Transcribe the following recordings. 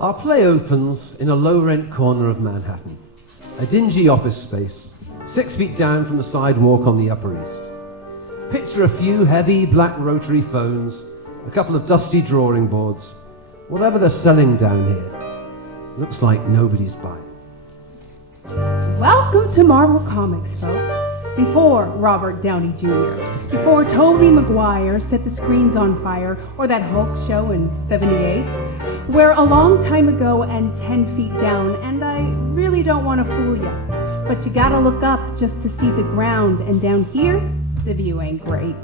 Our play opens in a low-rent corner of Manhattan, a dingy office space, 6 feet down from the sidewalk on the Upper East. Picture a few heavy black rotary phones, a couple of dusty drawing boards. Whatever they're selling down here, looks like nobody's buying. Welcome to Marvel Comics, folks. Before Robert Downey Jr., before Tobey Maguire set the screens on fire, or that Hulk show in '78, we're a long time ago and 10 feet down, and I really don't want to fool you. But you gotta look up just to see the ground, and down here, the view ain't great.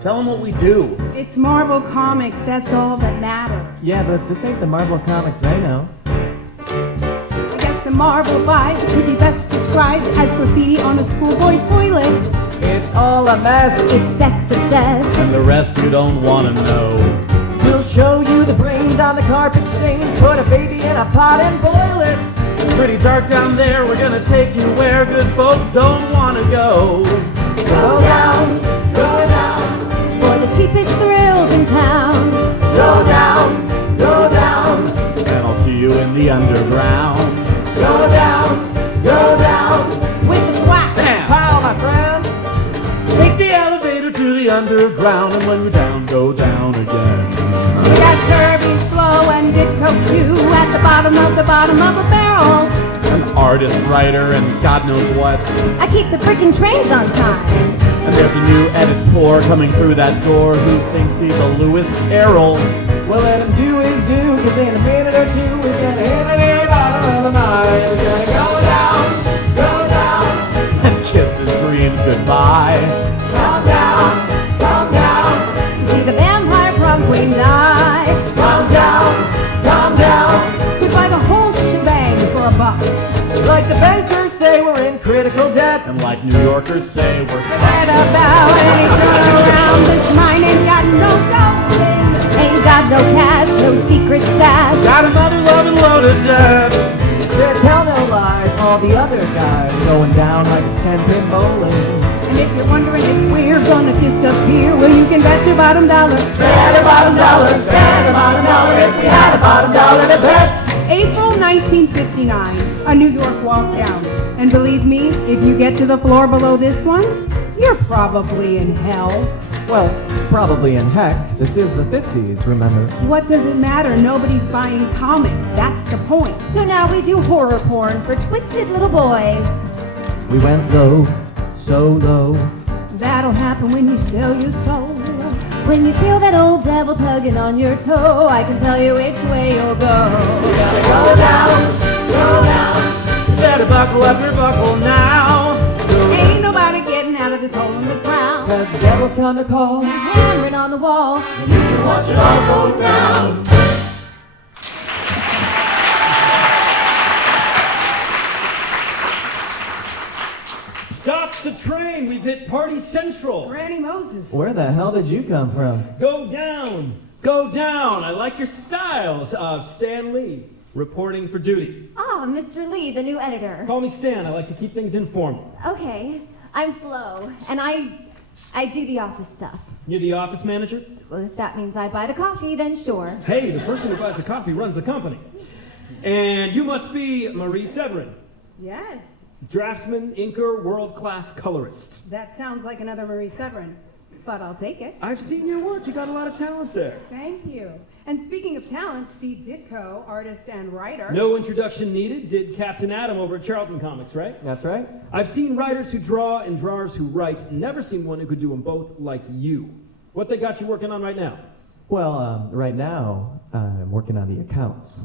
Tell them what we do. It's Marvel Comics, that's all that matters. Yeah, but this ain't the Marvel Comics they know. I guess the Marvel vibe could be best described as graffiti on a schoolboy toilet. It's all a mess. It's sex obsessed. And the rest you don't want to know. We'll show you the brains on the carpet stains. Put a baby in a pot and boil it. It's pretty dark down there. We're gonna take you where good folks don't want to go. Go down, go down. For the cheapest thrills in town. Go down, go down. And I'll see you in the underground. Go down, go down. With the whack. Bam! Pow, my friend. Take the elevator to the underground, and when you're down, go down again. We got Kirby's Flow and Ditko too at the bottom of a barrel. An artist, writer, and God knows what. I keep the freaking trains on time. And there's a new editor coming through that door who thinks he's a Lewis Carroll. We'll let him do his due, cause in a minute or two he's gonna hit the very bottom of the mine. He's gonna go down, And kisses dreams goodbye. come down, come down, To see the vampire prom queen die. come down, come down. Could buy the whole shebang for $1. Like the bankers say, we're in critical debt. And like New Yorkers say, we're Head about and he turn around. This mine ain't got no gold in. Ain't got no cash, no secret stash. got another love and loaded debt. They tell no lies, all the other guys going down like it's 10-pin bowling. And if you're wondering if we're gonna disappear, well, you can bet your bottom dollar. Bet a bottom dollar, bet a bottom dollar, if we had a bottom dollar to bet. April 1959, a New York walk down. And believe me, if you get to the floor below this one, you're probably in hell. Well, probably in heck. This is the 50s, remember? What does it matter? Nobody's buying comics. That's the point. So now we do horror porn for twisted little boys. We went low, so low. That'll happen when you sell your soul. When you feel that old devil tugging on your toe, I can tell you which way you'll go. We gotta go down, go down. You better buckle up your buckle now. Ain't nobody getting out of this hole in the ground. Cause the devil's come to call. He's hammering on the wall. You can watch it all go down. Stop the train! We've hit Party Central! Granny Moses. Where the hell did you come from? Go down! Go down! I like your styles. Stan Lee, reporting for duty. Ah, Mr. Lee, the new editor. Call me Stan. I like to keep things informal. Okay, I'm Flo, and I do the office stuff. You're the office manager? Well, if that means I buy the coffee, then sure. Hey, the person who buys the coffee runs the company. And you must be Marie Severin, Yes. draftsman, inker, world-class colorist. That sounds like another Marie Severin, but I'll take it. I've seen your work. You got a lot of talent there. Thank you. And speaking of talent, Steve Ditko, artist and writer. No introduction needed. Did Captain Atom over at Charlton Comics, right? That's right. I've seen writers who draw and drawers who write. Never seen one who could do them both like you. What they got you working on right now? Well, right now, I'm working on the accounts.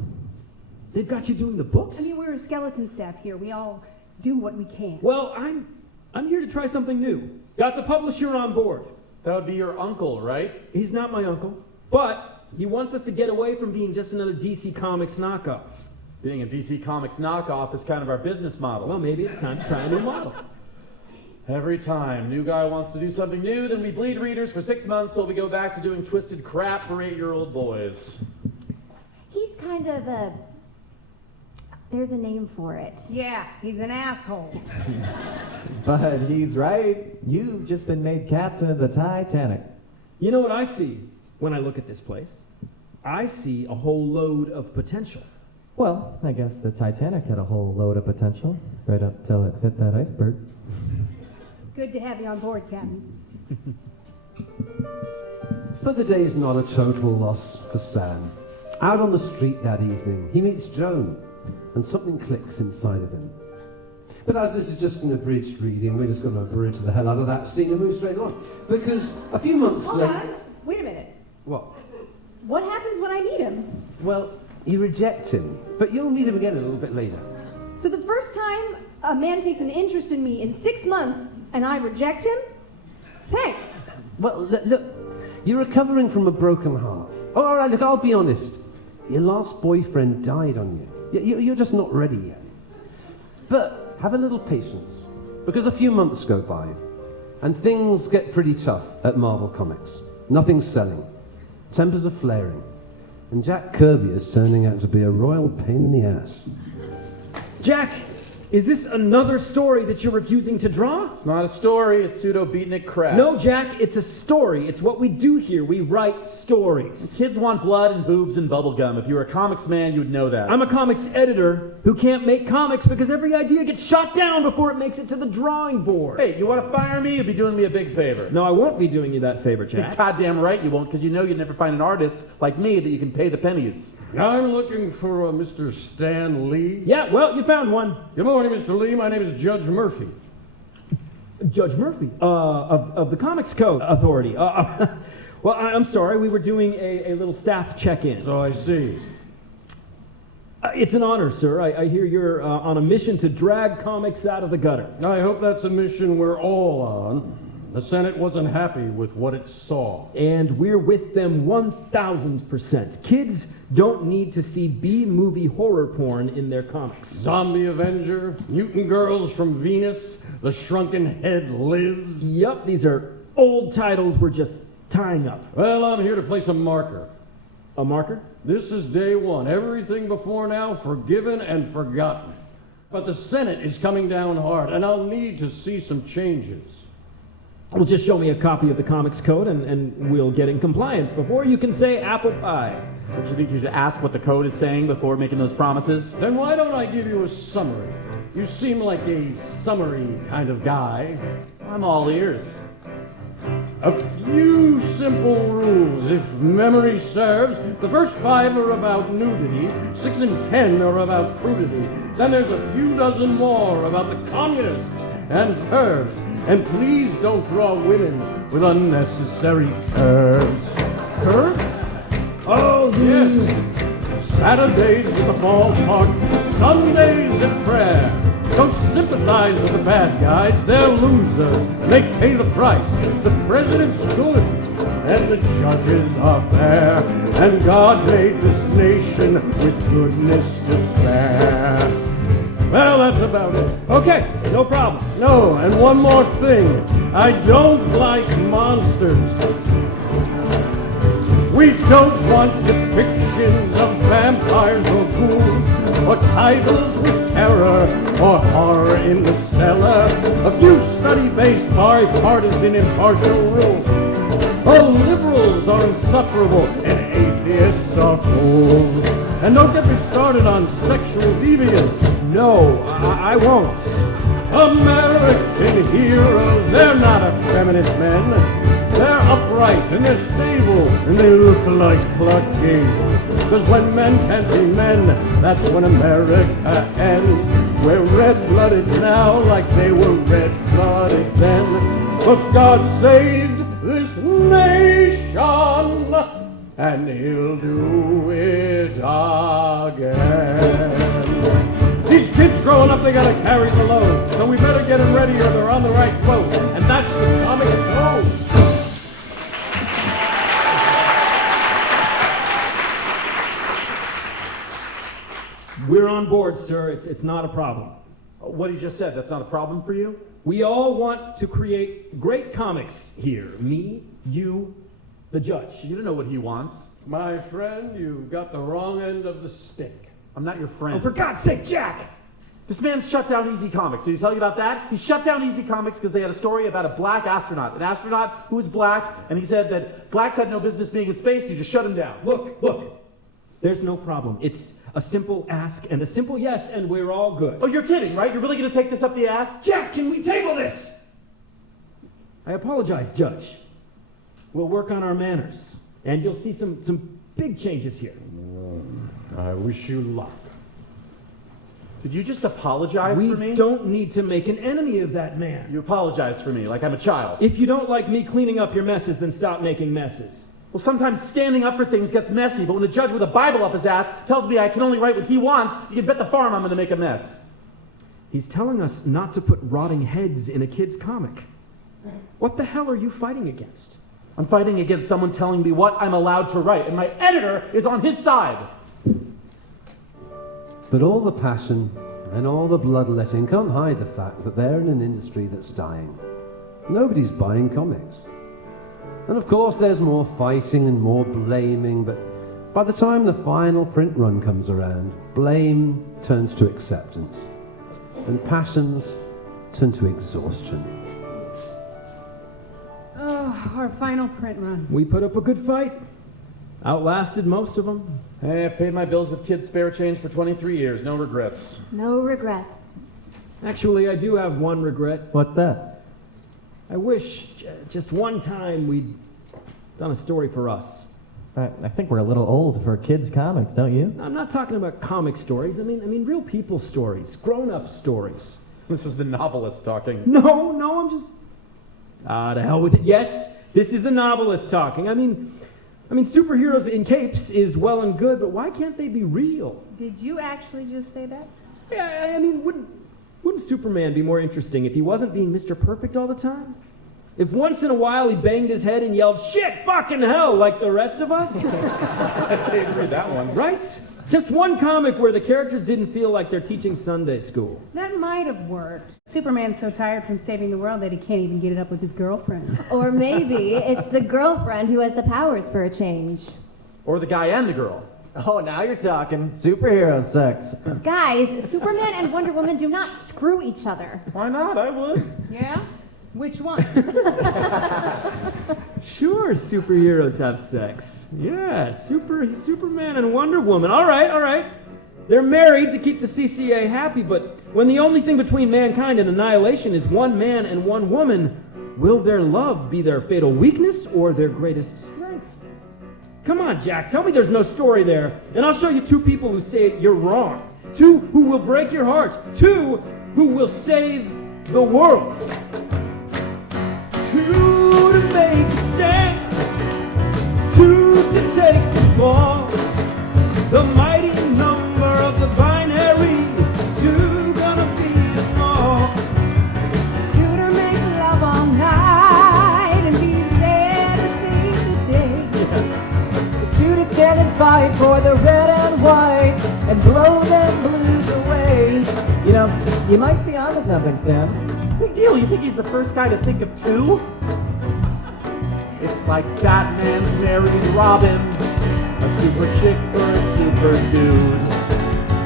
They've got you doing the books? I mean, we're a skeleton staff here. We all do what we can. Well, I'm here to try something new. Got the publisher on board. That would be your uncle, right? He's not my uncle, but he wants us to get away from being just another DC Comics knockoff. Being a DC Comics knockoff is kind of our business model. Well, maybe it's time to try a new model. Every time new guy wants to do something new, then we bleed readers for 6 months till we go back to doing twisted crap for 8-year-old boys. He's kind of a... There's a name for it. Yeah, he's an asshole. But he's right. You've just been made captain of the Titanic. You know what I see when I look at this place? I see a whole load of potential. Well, I guess the Titanic had a whole load of potential, right up till it hit that iceberg. Good to have you on board, Captain. But the day's not a total loss for Stan. Out on the street that evening, he meets Joan, and something clicks inside of him. But as this is just an abridged reading, we're just going to abridge the hell out of that scene and move straight on. Because a few months Hold later... on. Wait a minute. What? What happens when I meet him? Well, you reject him, but you'll meet him again a little bit later. So the first time a man takes an interest in me in 6 months and I reject him? Thanks. Well, look, you're recovering from a broken heart. Oh, all right, look, I'll be honest. Your last boyfriend died on you. You're just not ready yet. But have a little patience, because a few months go by, and things get pretty tough at Marvel Comics. Nothing's selling. Tempers are flaring. And Jack Kirby is turning out to be a royal pain in the ass. Jack, is this another story that you're refusing to draw? It's not a story, it's pseudo-beatnik crap. No, Jack, it's a story. It's what we do here. We write stories. Kids want blood and boobs and bubblegum. If you were a comics man, you would know that. I'm a comics editor who can't make comics because every idea gets shot down before it makes it to the drawing board. Hey, you want to fire me? You'd be doing me a big favor. No, I won't be doing you that favor, You're Jack. goddamn right you won't, because you know you'd never find an artist like me that you can pay the pennies. I'm looking for Mr. Stan Lee. Yeah, well, you found one. Good morning, Mr. Lee. My name is Judge Murphy. Judge Murphy, of the Comics Code Authority. Well, I'm sorry, we were doing a little staff check-in. So I see. It's an honor, sir. I hear you're on a mission to drag comics out of the gutter. I hope that's a mission we're all on. The Senate wasn't happy with what it saw. And we're with them 1,000%. Kids don't need to see B-movie horror porn in their comics. Zombie Avenger, Mutant Girls from Venus, The Shrunken Head Lives. Yep, these are old titles we're just tying up. Well, I'm here to place a marker. A marker? This is day one. Everything before now forgiven and forgotten. But the Senate is coming down hard, and I'll need to see some changes. Well, just show me a copy of the Comics Code and we'll get in compliance before you can say apple pie. Don't you think you should ask what the code is saying before making those promises? Then why don't I give you a summary? You seem like a summary kind of guy. I'm all ears. A few simple rules, if memory serves. The first 5 are about nudity, 6 and 10 are about crudity. Then there's a few dozen more about the communists and pervs. And please don't draw women with unnecessary curves. Curves? Oh, Yes. Saturdays at the ballpark, Sundays at prayer. Don't sympathize with the bad guys, they're losers, and they pay the price. The president's good, and the judges are fair, and God made this nation with goodness to spare. Well, that's about it. okay, no problem. No, and one more thing. I don't like monsters. We don't want depictions of vampires or ghouls, or titles with terror or horror in the cellar. A few study-based, bipartisan, impartial rules. Oh, liberals are insufferable, and atheists are fools. And don't get me started on sexual deviance. No, I won't. American heroes, they're not effeminate men. They're upright and they're stable and they look like Clark Gable. Because when men can't be men, that's when America ends. We're red-blooded now like they were red-blooded then. But God saved this nation and he'll do it again. These kids growing up, they gotta carry the load. So we better get them ready or they're on the right boat. And that's the comic code. We're on board, sir. It's not a problem. What he just said, that's not a problem for you? We all want to create great comics here. Me, you, the judge. You don't know what he wants. My friend, you got the wrong end of the stick. I'm not your friend. Oh, for God's sake, Jack! This man shut down Easy Comics. Did he tell you about that? He shut down Easy Comics because they had a story about a black astronaut. An astronaut who was black, and he said that blacks had no business being in space. He just shut him down. Look. There's no problem. It's a simple ask and a simple yes, and we're all good. Oh, you're kidding, right? You're really going to take this up the ass? Jack, can we table this? I apologize, Judge. We'll work on our manners, and you'll see some big changes here. I wish you luck. Did you just apologize for me? We don't need to make an enemy of that man. You apologize for me like I'm a child. If you don't like me cleaning up your messes, then stop making messes. Well, sometimes standing up for things gets messy, but when a judge with a Bible up his ass tells me I can only write what he wants, you can bet the farm I'm going to make a mess. He's telling us not to put rotting heads in a kid's comic. What the hell are you fighting against? I'm fighting against someone telling me what I'm allowed to write, and my editor is on his side. But all the passion and all the bloodletting can't hide the fact that they're in an industry that's dying. Nobody's buying comics. And of course there's more fighting and more blaming, but by the time the final print run comes around, blame turns to acceptance, and passions turn to exhaustion. Oh, our final print run. We put up a good fight. Outlasted most of them. Hey, I paid my bills with kids' spare change for 23 years. No regrets. No regrets. Actually, I do have one regret. What's that? I wish just one time we'd done a story for us. I think we're a little old for kids' comics, don't you? I'm not talking about comic stories. I mean real people stories, grown-up stories. This is the novelist talking. No, I'm just... to hell with it. Yes, this is the novelist talking. I mean, superheroes in capes is well and good, but why can't they be real? Did you actually just say that? Yeah, I mean, wouldn't Superman be more interesting if he wasn't being Mr. Perfect all the time? If once in a while he banged his head and yelled, "Shit, fucking hell," like the rest of us? I didn't read that one. Right? Just one comic where the characters didn't feel like they're teaching Sunday school. That might have worked. Superman's so tired from saving the world that he can't even get it up with his girlfriend. Or maybe it's the girlfriend who has the powers for a change. Or the guy and the girl. Oh, now you're talking. Superhero sex. Guys, Superman and Wonder Woman do not screw each other. Why not? I would. Yeah? Which one? Sure, superheroes have sex. Yeah, Superman and Wonder Woman. All right. They're married to keep the CCA happy, but when the only thing between mankind and annihilation is one man and one woman, will their love be their fatal weakness or their greatest strength? Come on, Jack, tell me there's no story there, and I'll show you two people who say you're wrong. Two who will break your heart. Two who will save the world. Two to make a stand, two to take the fall. The mighty number of the binary, two gonna beat them all. Two to make love all night and be there to save the day. Two to stand and fight for the red and white and blow them blues away. You know, you might be onto something, Stan. Big deal. You think he's the first guy to think of two? It's like Batman's married Robin, a super chick or a super dude.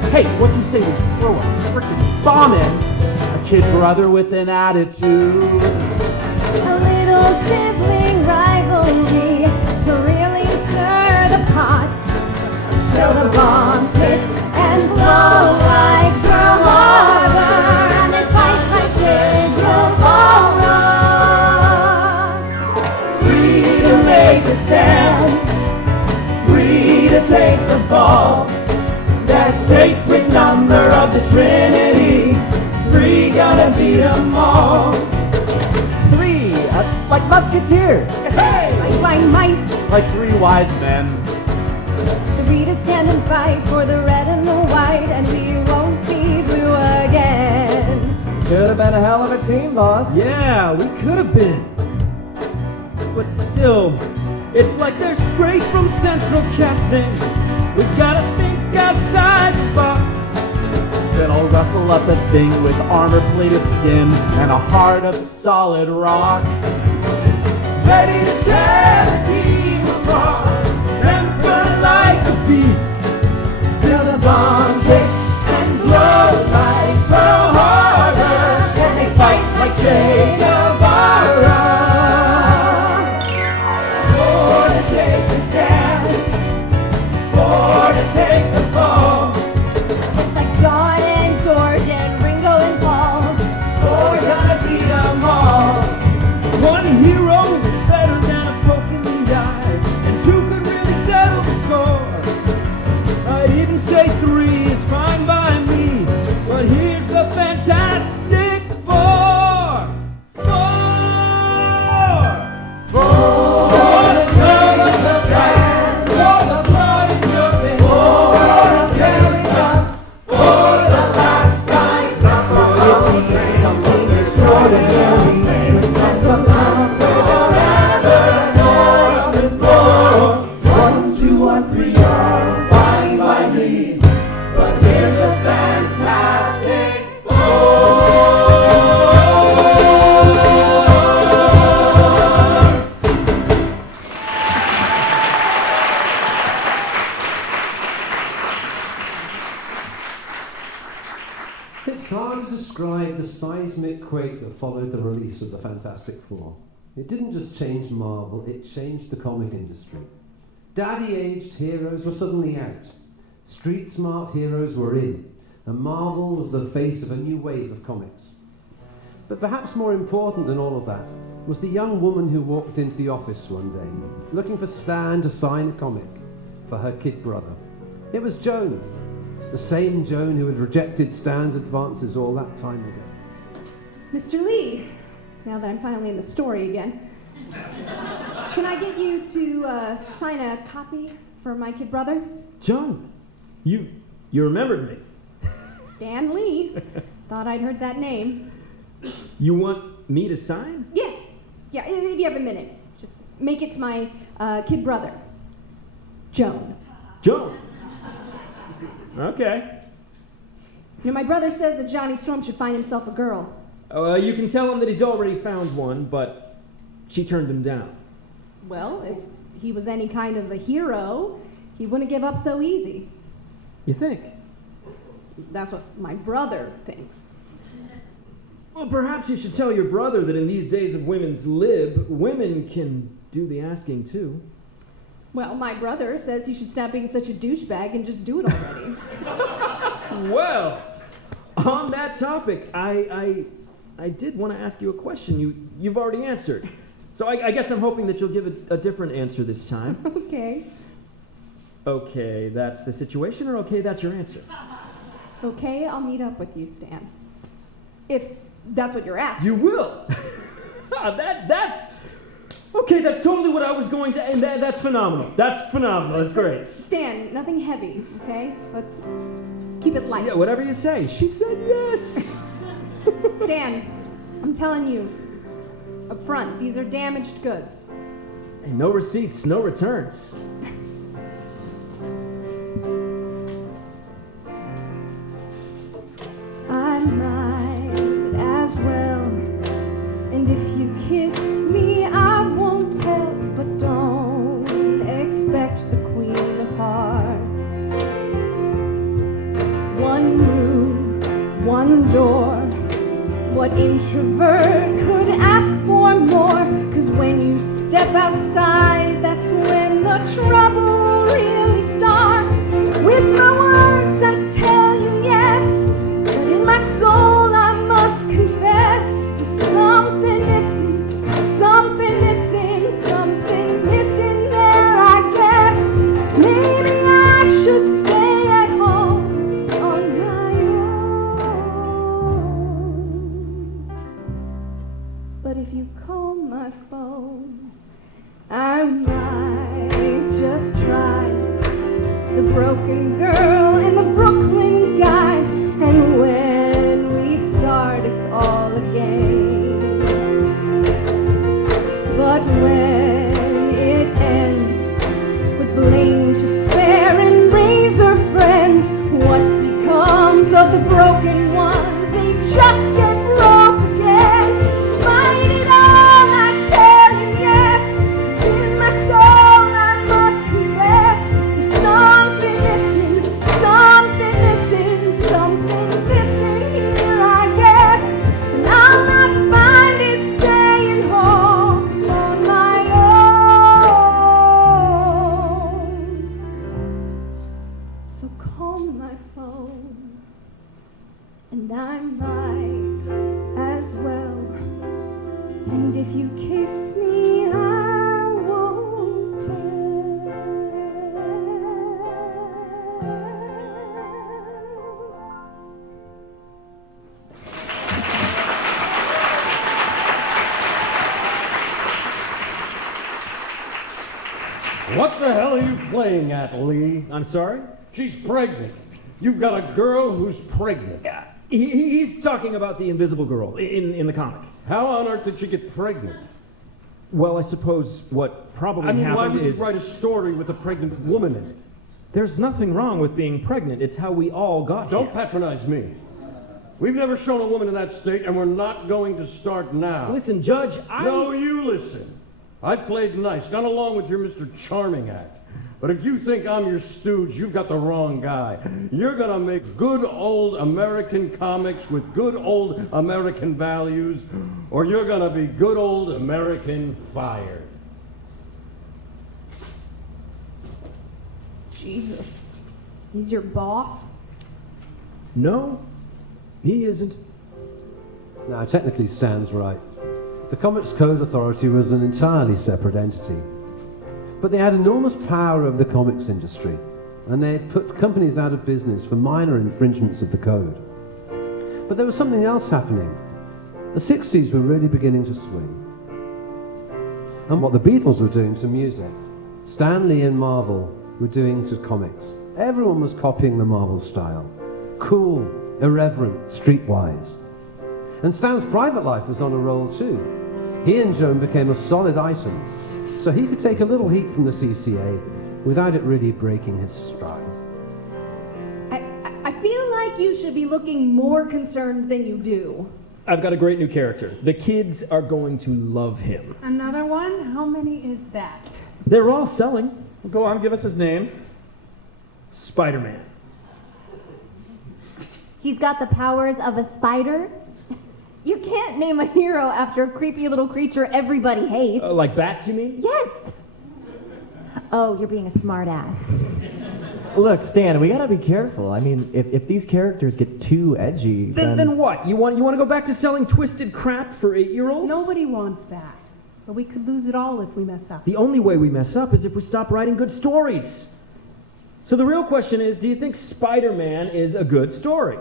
Hey, what you say we throw a frickin' bomb in? A kid brother with an attitude. A little sibling rivalry to really stir the pot. Till the bombs hit and blow like Pearl Harbor, and they fight like Che Guevara. Free to make a stand, free to take the fall. That sacred number of the Trinity, three gonna beat them all. Three, like musketeers. Hey! Like mice. Like three wise men. Three to stand and fight for the red and the white, and we won't be blue again. Could have been a hell of a team, boss. Yeah, we could have been. But still, it's like they're straight from central casting. We gotta think outside the box. Then I'll rustle up a thing with armor-plated skin and a heart of solid rock. Ready to tear the team apart, temper like a beast, till the bombs hit and blow like Pearl Harbor, and they fight like Che Guevara. For to take a stand, for to for you're fine by me. But here's the Fantastic Four. It's hard to describe the seismic quake that followed the release of the Fantastic Four. It didn't just change Marvel, it changed the comic industry. Daddy-aged heroes were suddenly out. Street-smart heroes were in. And Marvel was the face of a new wave of comics. But perhaps more important than all of that was the young woman who walked into the office one day, looking for Stan to sign a comic for her kid brother. It was Joan. The same Joan who had rejected Stan's advances all that time ago. Mr. Lee, now that I'm finally in the story again, can I get you to sign a copy for my kid brother? Joan, you remembered me. Stan Lee. Thought I'd heard that name. You want me to sign? Yes. Yeah, if you have a minute. Just make it to my kid brother, Joan. Joan. Okay. You know, my brother says that Johnny Storm should find himself a girl. You can tell him that he's already found one, but she turned him down. Well, if he was any kind of a hero, he wouldn't give up so easy. You think? That's what my brother thinks. Well, perhaps you should tell your brother that in these days of women's lib, women can do the asking too. Well, my brother says he should stop being such a douchebag and just do it already. Well, on that topic, I did want to ask you a question you've already answered. So I guess I'm hoping that you'll give a different answer this time. Okay. Okay, that's the situation, or okay, that's your answer? Okay, I'll meet up with you, Stan. If that's what you're asking. You will. That's okay. That's totally what I was going to. And that's phenomenal. That's phenomenal. That's great. Stan, nothing heavy. Okay, let's keep it light. Yeah, whatever you say. She said yes. Stan, I'm telling you, up front, these are damaged goods. Hey, no receipts, no returns. I might as well. And if you kiss me, I won't tell. But don't expect the Queen of Hearts. One room, one door. What introvert could ask for more? 'Cause when you step outside, that's when the trouble really starts. With my words, I tell you yes. But in my soul, I must confess there's something missing, something missing, something missing there, I guess. Maybe I should stay at home on my own. But if you call my phone, I might just try. The broken girl and the Brooklyn guy. And when we start, it's all a game. But when it ends with blame to spare and razor friends, what becomes of the broken ones? They just get broke again. Despite it all, I tell you yes. 'Cause in my soul, I must confess there's something missing, something missing, something missing here, I guess. And I'll not find it staying home on my own. So call my phone, and I might as well. And if you kiss me, I won't tell. What the hell are you playing at, Lee? I'm sorry? She's pregnant. You've got a girl who's pregnant. Yeah. He's talking about the Invisible Girl in the comic. How on earth did she get pregnant? Well, I suppose what probably I mean, why happened would is... you write a story with a pregnant woman in it? There's nothing wrong with being pregnant. It's how we all got here. Don't patronize me. We've never shown a woman in that state, and we're not going to start now. Listen, Judge, No, you listen. I played nice, gone along with your Mr. Charming act. But if you think I'm your stooge, you've got the wrong guy. You're gonna make good old American comics with good old American values, or you're gonna be good old American fired. Jesus. He's your boss? No, he isn't. Now, technically Stan's right. The Comics Code Authority was an entirely separate entity. But they had enormous power over the comics industry, and they had put companies out of business for minor infringements of the code. But there was something else happening. The 60s were really beginning to swing. And what the Beatles were doing to music, Stan Lee and Marvel were doing to comics. Everyone was copying the Marvel style. Cool, irreverent, streetwise. And Stan's private life was on a roll too. He and Joan became a solid item, so he could take a little heat from the CCA without it really breaking his stride. I feel like you should be looking more concerned than you do. I've got a great new character. The kids are going to love him. Another one? How many is that? They're all selling. Go on, give us his name. Spider-Man. He's got the powers of a spider. You can't name a hero after a creepy little creature everybody hates. Like bats, you mean? Yes! Oh, you're being a smartass. Look, Stan, we gotta be careful. I mean, if these characters get too edgy, Then what? You want to go back to selling twisted crap for 8-year-olds? Nobody wants that. But we could lose it all if we mess up. The only way we mess up is if we stop writing good stories. So the real question is, do you think Spider-Man is a good story?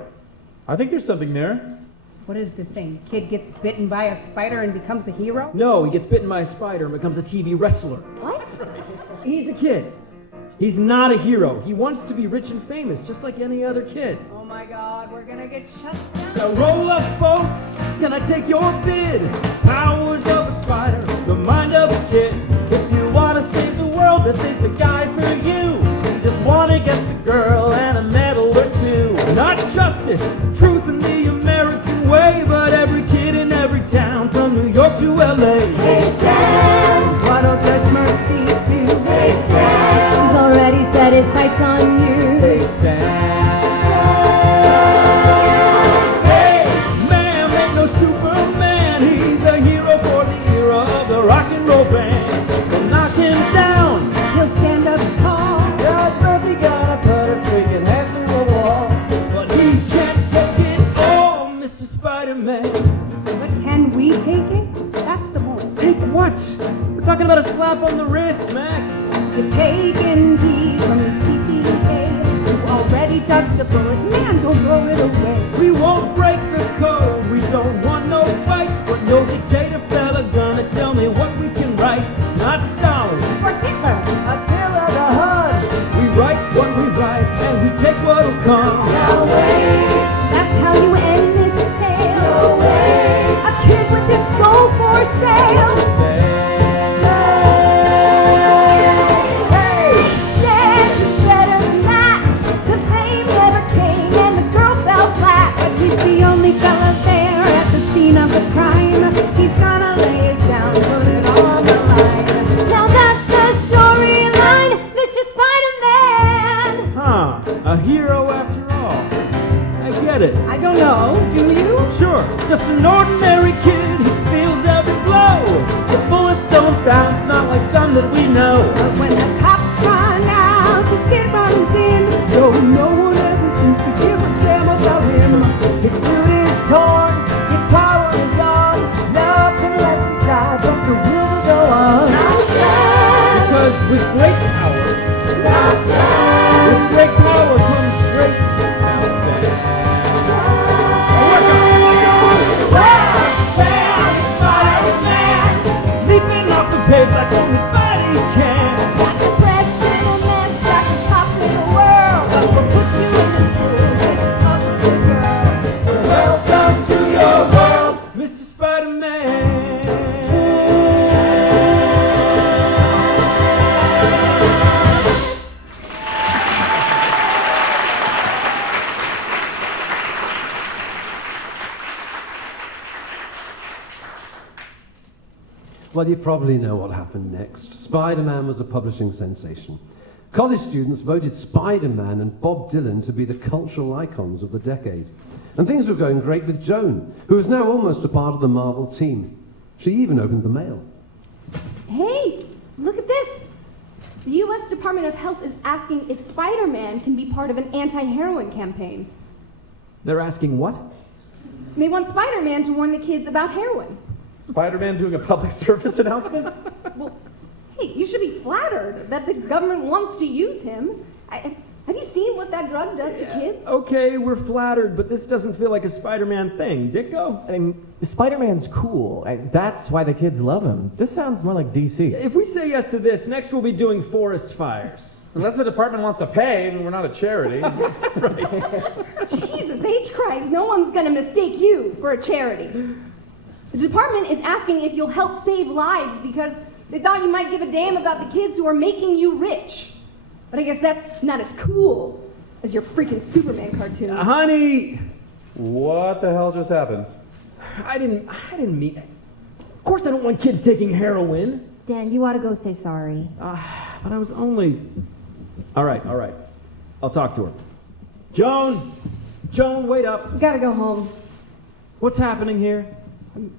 I think there's something there. What is this thing? Kid gets bitten by a spider and becomes a hero? No, he gets bitten by a spider and becomes a TV wrestler. What? He's a kid. He's not a hero. He wants to be rich and famous, just like any other kid. Oh my God, we're gonna get shut down. Now roll up, folks. Can I take your bid? Powers of a spider, the mind of a kid. If you want to save the world, this ain't the guy for you. You just want to get the girl and a medal or two. Not justice, truth in the American way, but every kid in every town from New York to LA. Hey, Stan! What'll Judge Murphy do? Hey, Stan! He's already set his sights on you. Hey, Stan. Hey, man, ain't no Superman. He's a hero for the era of the rock and roll band. We'll knock him down. He'll stand up tall. Judge Murphy gonna put us freaking head through a wall. But he can't take it all, Mr. Spider-Man. But can we take it? That's the point. Take what? We're talking about a slap on the wrist, Max. You're taking heat from the CCA. You already dodged a bullet. Man, don't throw it away. We won't break the code. We don't want no fight. But no dictator fella gonna tell me what we can write. Not Stalin. Or Hitler. Attila the Hun. We write what we write, and we take what'll come. No way. That's how you end this tale. No way. A kid with his soul for sale. He's the only fella there at the scene of the crime. He's gonna lay it down, put it on the line. Now that's the storyline, Mr. Spider-Man. Huh, a hero after all. I get it. I don't know, do you? Sure, just an ordinary kid who feels every blow. The bullets don't bounce, not like some that we know. But when the cops run out, this kid runs in. Though no one ever seems to give a damn about him. His suit is torn, his power is gone. Nothing left inside but the will to go on. Because with great power, with great power comes great mountain. Spider-Man, leaping off the page like only Spidey can. Got the best little mess, got the cops in the world. Well, you probably know what happened next. Spider-Man was a publishing sensation. College students voted Spider-Man and Bob Dylan to be the cultural icons of the decade. And things were going great with Joan, who is now almost a part of the Marvel team. She even opened the mail. Hey, look at this. The U.S. Department of Health is asking if Spider-Man can be part of an anti-heroin campaign. They're asking what? They want Spider-Man to warn the kids about heroin. Spider-Man doing a public service announcement? Well, hey, you should be flattered that the government wants to use him. Have you seen what that drug does to kids? Okay, we're flattered, but this doesn't feel like a Spider-Man thing. Dicko? I mean, Spider-Man's cool. That's why the kids love him. This sounds more like DC. If we say yes to this, next we'll be doing forest fires. Unless the department wants to pay, I mean, we're not a charity. Jesus H. Christ, no one's gonna mistake you for a charity. The department is asking if you'll help save lives because they thought you might give a damn about the kids who are making you rich. But I guess that's not as cool as your freaking Superman cartoons. Honey! What the hell just happened? I didn't mean... Of course I don't want kids taking heroin. Stan, you ought to go say sorry. But I was only... All right. I'll talk to her. Joan, wait up. You gotta go home. What's happening here?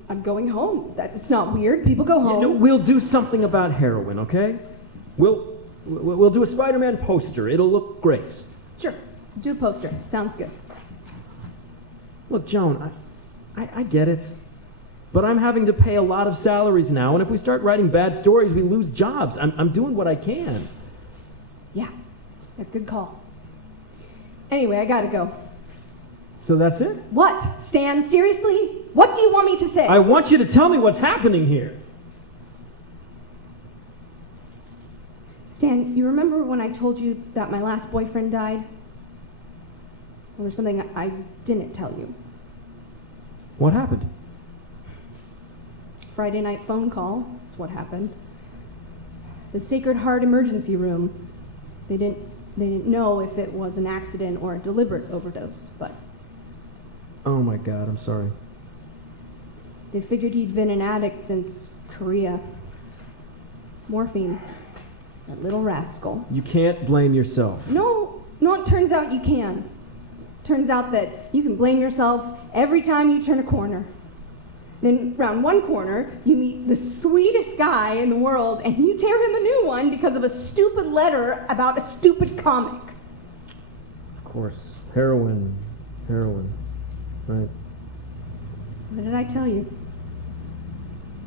I'm going home. That's not weird. People go home. No, we'll do something about heroin, okay? We'll do a Spider-Man poster. It'll look great. Sure. Do a poster. Sounds good. Look, Joan, I get it. But I'm having to pay a lot of salaries now, and if we start writing bad stories, we lose jobs. I'm doing what I can. Yeah, good call. Anyway, I gotta go. So that's it? What, Stan? Seriously? What do you want me to say? I want you to tell me what's happening here. Stan, you remember when I told you that my last boyfriend died? Well, there's something I didn't tell you. What happened? Friday night phone call. That's what happened. The Sacred Heart emergency room. They didn't know if it was an accident or a deliberate overdose, but Oh my God, I'm sorry. they figured he'd been an addict since Korea. Morphine. That little rascal. You can't blame yourself. No, it turns out you can. Turns out that you can blame yourself every time you turn a corner. Then round one corner, you meet the sweetest guy in the world, and you tear him a new one because of a stupid letter about a stupid comic. Of course. Heroin. Right. What did I tell you?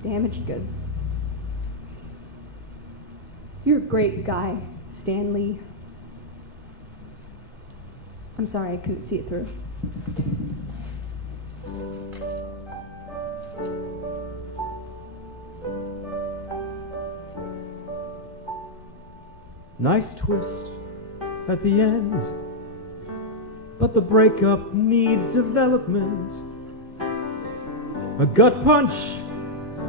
Damaged goods. You're a great guy, Stan Lee. I'm sorry I couldn't see it through. Nice twist at the end, but the breakup needs development. A gut punch,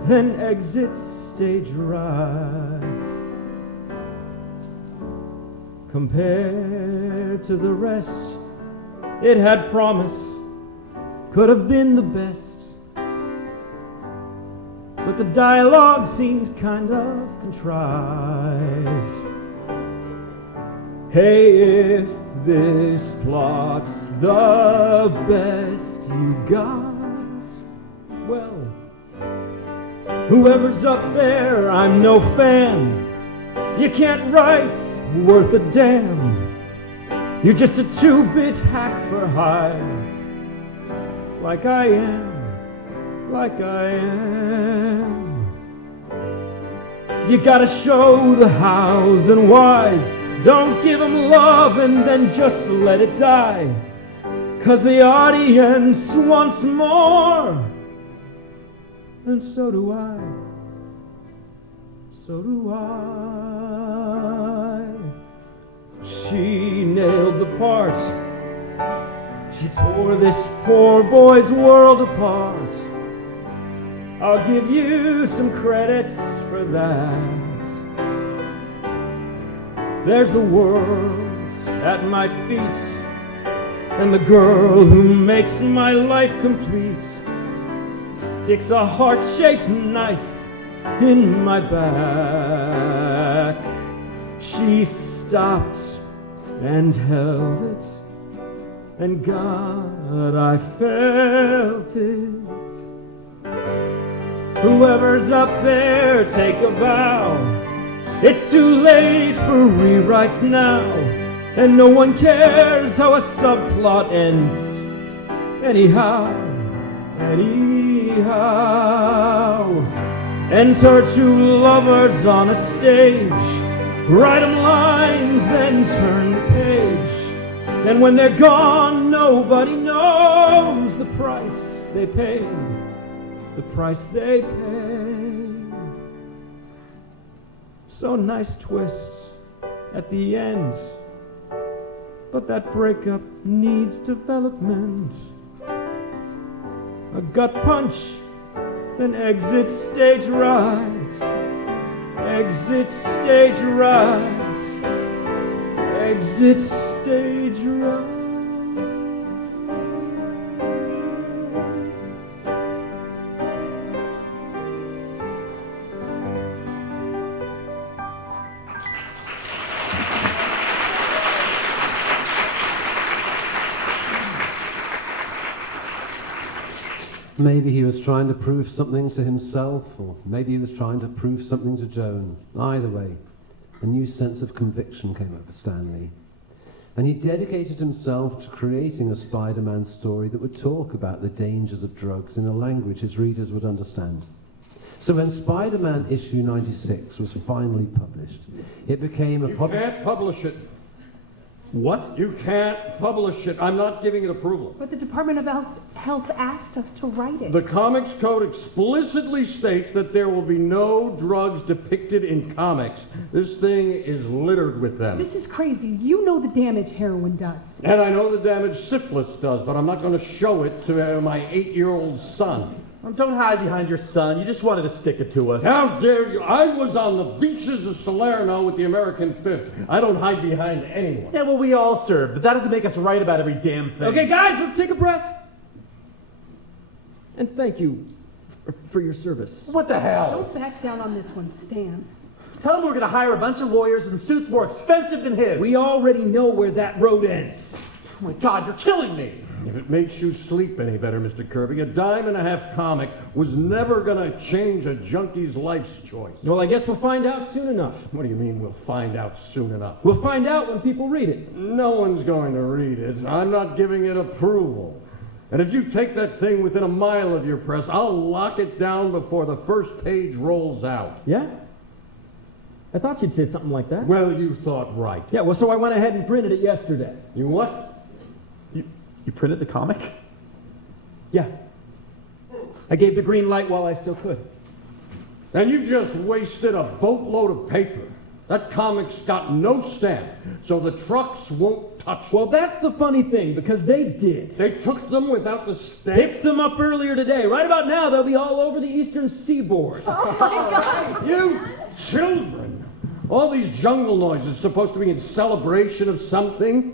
then exit stage right. Compared to the rest, it had promise, could have been the best. But the dialogue seems kind of contrived. Hey, if this plot's the best you got, well, whoever's up there, I'm no fan. You can't write worth a damn. You're just a two-bit hack for hire. Like I am. You gotta show the hows and whys. Don't give them love and then just let it die. 'Cause the audience wants more. And so do I. She nailed the part. She tore this poor boy's world apart. I'll give you some credit for that. There's the world at my feet, and the girl who makes my life complete sticks a heart-shaped knife in my back. She stopped and held it, and God, I felt it. Whoever's up there, take a bow. It's too late for rewrites now, and no one cares how a subplot ends. Anyhow. Enter two lovers on a stage, write 'em lines, then turn the page. And when they're gone, nobody knows the price they paid. The price they paid. So nice twist at the end, but that breakup needs development. A gut punch, then exit stage right. Exit stage right. Exit stage right. Maybe he was trying to prove something to himself, or maybe he was trying to prove something to Joan. Either way, a new sense of conviction came over Stanley. And he dedicated himself to creating a Spider-Man story that would talk about the dangers of drugs in a language his readers would understand. So when Spider-Man issue 96 was finally published, it became a... You can't publish it. What? You can't publish it. I'm not giving it approval. But the Department of Health asked us to write it. The Comics Code explicitly states that there will be no drugs depicted in comics. This thing is littered with them. This is crazy. You know the damage heroin does. And I know the damage syphilis does, but I'm not going to show it to my 8-year-old son. Don't hide behind your son. You just wanted to stick it to us. How dare you? I was on the beaches of Salerno with the American Fifth. I don't hide behind anyone. Yeah, well, we all serve, but that doesn't make us right about every damn thing. Okay, guys, let's take a breath. And thank you for your service. What the hell? Don't back down on this one, Stan. Tell him we're going to hire a bunch of lawyers and the suit's more expensive than his. We already know where that road ends. Oh my God, you're killing me. If it makes you sleep any better, Mr. Kirby, a dime-and-a-half comic was never going to change a junkie's life's choice. Well, I guess we'll find out soon enough. What do you mean we'll find out soon enough? We'll find out when people read it. No one's going to read it. I'm not giving it approval. And if you take that thing within a mile of your press, I'll lock it down before the first page rolls out. Yeah? I thought you'd say something like that. Well, you thought right. Yeah, well, so I went ahead and printed it yesterday. You what? You printed the comic? Yeah. I gave the green light while I still could. And you just wasted a boatload of paper. That comic's got no stamp, so the trucks won't touch it. Well, that's the funny thing, because they did. They took them without the stamp? Picked them up earlier today. Right about now, they'll be all over the eastern seaboard. Oh my God! You children! All these jungle noises supposed to be in celebration of something?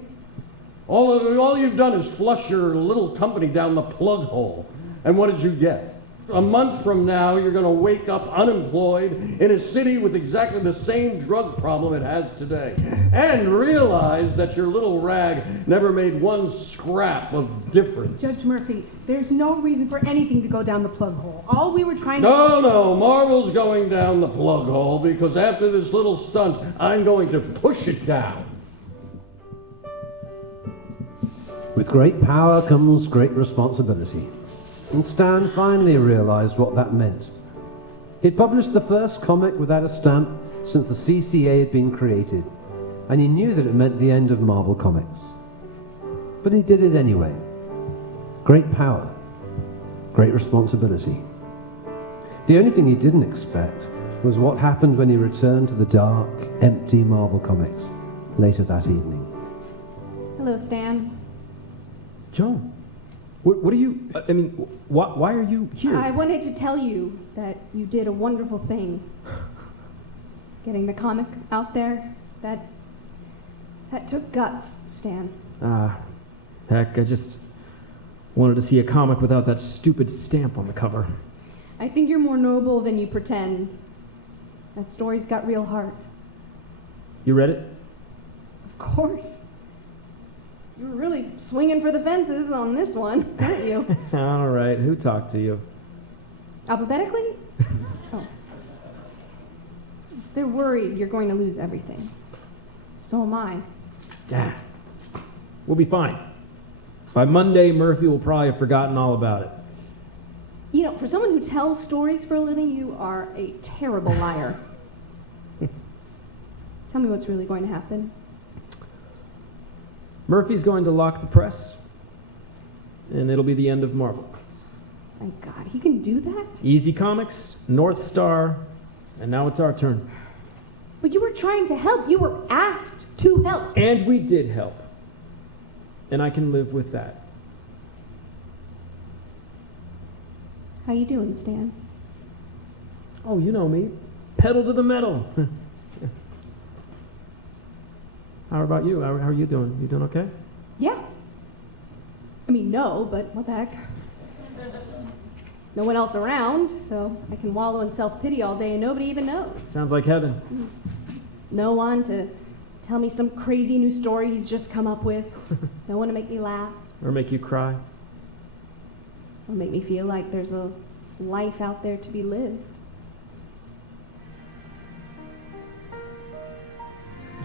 All you've done is flush your little company down the plug hole. And what did you get? A month from now, you're going to wake up unemployed in a city with exactly the same drug problem it has today. And realize that your little rag never made one scrap of difference. Judge Murphy, there's no reason for anything to go down the plug hole. All we were trying to... No, Marvel's going down the plug hole because after this little stunt, I'm going to push it down. With great power comes great responsibility. And Stan finally realized what that meant. He'd published the first comic without a stamp since the CCA had been created, and he knew that it meant the end of Marvel Comics. But he did it anyway. Great power, great responsibility. The only thing he didn't expect was what happened when he returned to the dark, empty Marvel Comics later that evening. Hello, Stan. Joan, what are you, why are you here? I wanted to tell you that you did a wonderful thing. Getting the comic out there, that took guts, Stan. Heck, I just wanted to see a comic without that stupid stamp on the cover. I think you're more noble than you pretend. That story's got real heart. You read it? Of course. You were really swinging for the fences on this one, weren't you? All right, who talked to you? Alphabetically? Oh. They're worried you're going to lose everything. So am I. Yeah. We'll be fine. By Monday, Murphy will probably have forgotten all about it. You know, for someone who tells stories for a living, you are a terrible liar. Tell me what's really going to happen. Murphy's going to lock the press, and it'll be the end of Marvel. Thank God, he can do that? Easy Comics, North Star, and now it's our turn. But you were trying to help. You were asked to help. And we did help. And I can live with that. How you doing, Stan? Oh, you know me. Pedal to the metal. How about you? How are you doing? You doing okay? Yeah. I mean, no, but what the heck? No one else around, so I can wallow in self-pity all day and nobody even knows. Sounds like heaven. No one to tell me some crazy new story he's just come up with. No one to make me laugh. Or make you cry. Or make me feel like there's a life out there to be lived.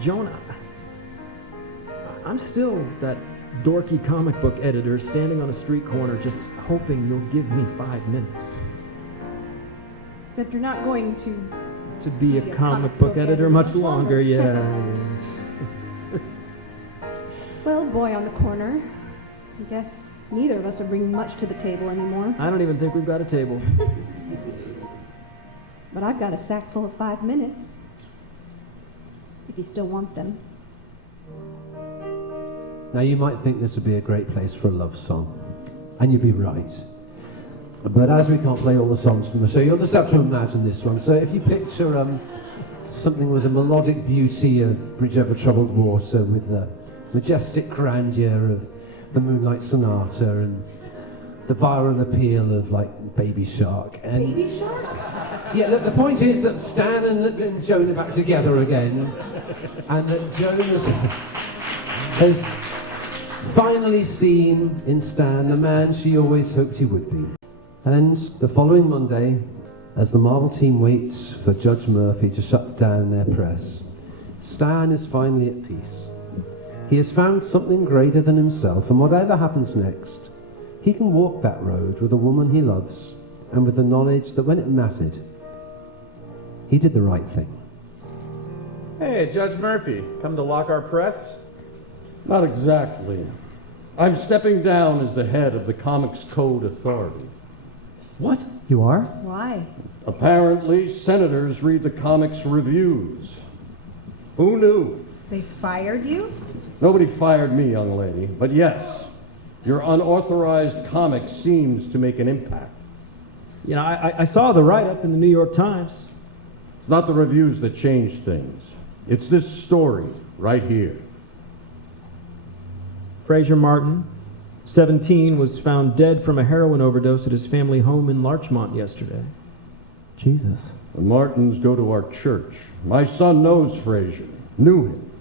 Jonah, I'm still that dorky comic book editor standing on a street corner just hoping you'll give me 5 minutes. Except you're not going to be a comic book editor much longer, yeah. Well, boy on the corner, I guess neither of us are bringing much to the table anymore. I don't even think we've got a table. But I've got a sack full of 5 minutes. If you still want them. Now you might think this would be a great place for a love song, and you'd be right. But as we can't play all the songs from the show, you'll just have to imagine this one. So if you picture something with the melodic beauty of Bridge Over Troubled Water, with the majestic grandeur of the Moonlight Sonata, and the viral appeal of like Baby Shark. And Baby Shark? yeah, look, the point is that Stan and Joan are back together again, and that Joan has finally seen in Stan the man she always hoped he would be. And the following Monday, as the Marvel team waits for Judge Murphy to shut down their press, Stan is finally at peace. He has found something greater than himself, and whatever happens next, he can walk that road with a woman he loves, and with the knowledge that when it mattered, he did the right thing. Hey, Judge Murphy, come to lock our press? Not exactly. I'm stepping down as the head of the Comics Code Authority. What? You are? Why? Apparently, senators read the comics reviews. Who knew? They fired you? Nobody fired me, young lady. But yes, your unauthorized comic seems to make an impact. You know, I saw the write-up in the New York Times. It's not the reviews that change things. It's this story right here. Fraser Martin, 17, was found dead from a heroin overdose at his family home in Larchmont yesterday. Jesus. The Martins go to our church. My son knows Fraser. Knew him.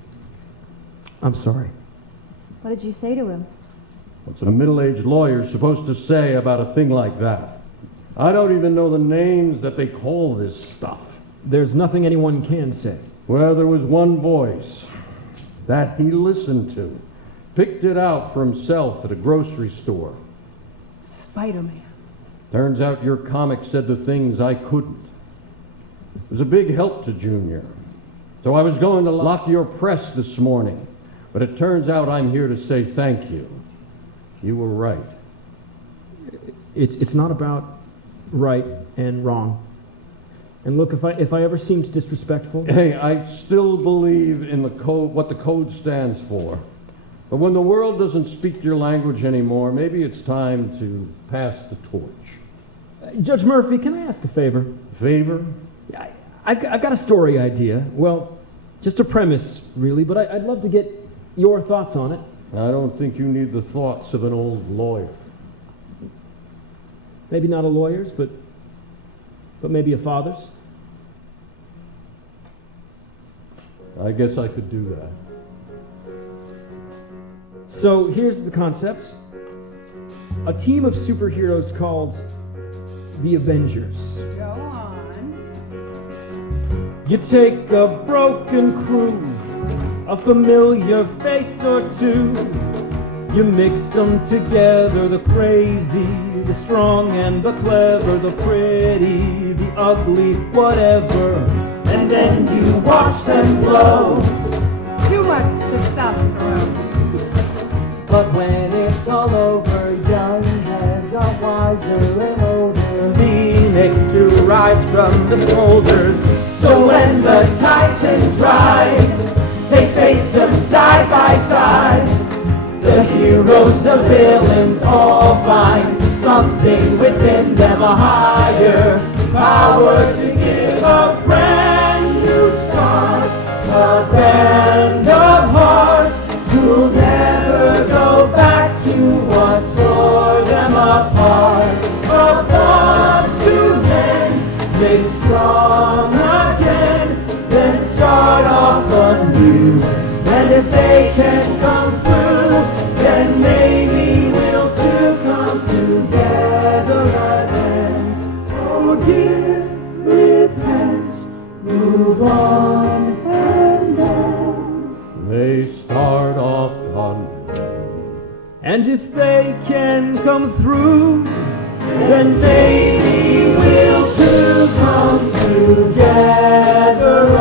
I'm sorry. What did you say to him? What's a middle-aged lawyer supposed to say about a thing like that? I don't even know the names that they call this stuff. There's nothing anyone can say. Well, there was one voice that he listened to. Picked it out for himself at a grocery store. Spider-Man. Turns out your comic said the things I couldn't. It was a big help to Junior. So I was going to lock your press this morning, but it turns out I'm here to say thank you. You were right. It's not about right and wrong. And look, if I ever seemed disrespectful... Hey, I still believe in the code, what the code stands for. But when the world doesn't speak your language anymore, maybe it's time to pass the torch. Judge Murphy, can I ask a favor? Favor? I've got a story idea. Well, just a premise, really, but I'd love to get your thoughts on it. I don't think you need the thoughts of an old lawyer. Maybe not a lawyer's, but but maybe a father's? I guess I could do that. So here's the concept. A team of superheroes called the Avengers. Go on. You take a broken crew, a familiar face or two. You mix them together, the crazy, the strong and the clever, the pretty, the ugly, whatever. And then you watch them glow. Too much testosterone. But when it's all over, young heads are wiser and older. Phoenix to rise from the smolders. So when the Titans ride, they face them side by side. The heroes, the villains all find something within them, a higher power to give a brand new start. A band of hearts who'll never go back to what tore them apart. A bond to mend, made strong again, then start off anew. And if they can come through, then maybe we'll two come together again. Forgive, repent, move on, and then They start off on. And if they can come through, then maybe we'll two come together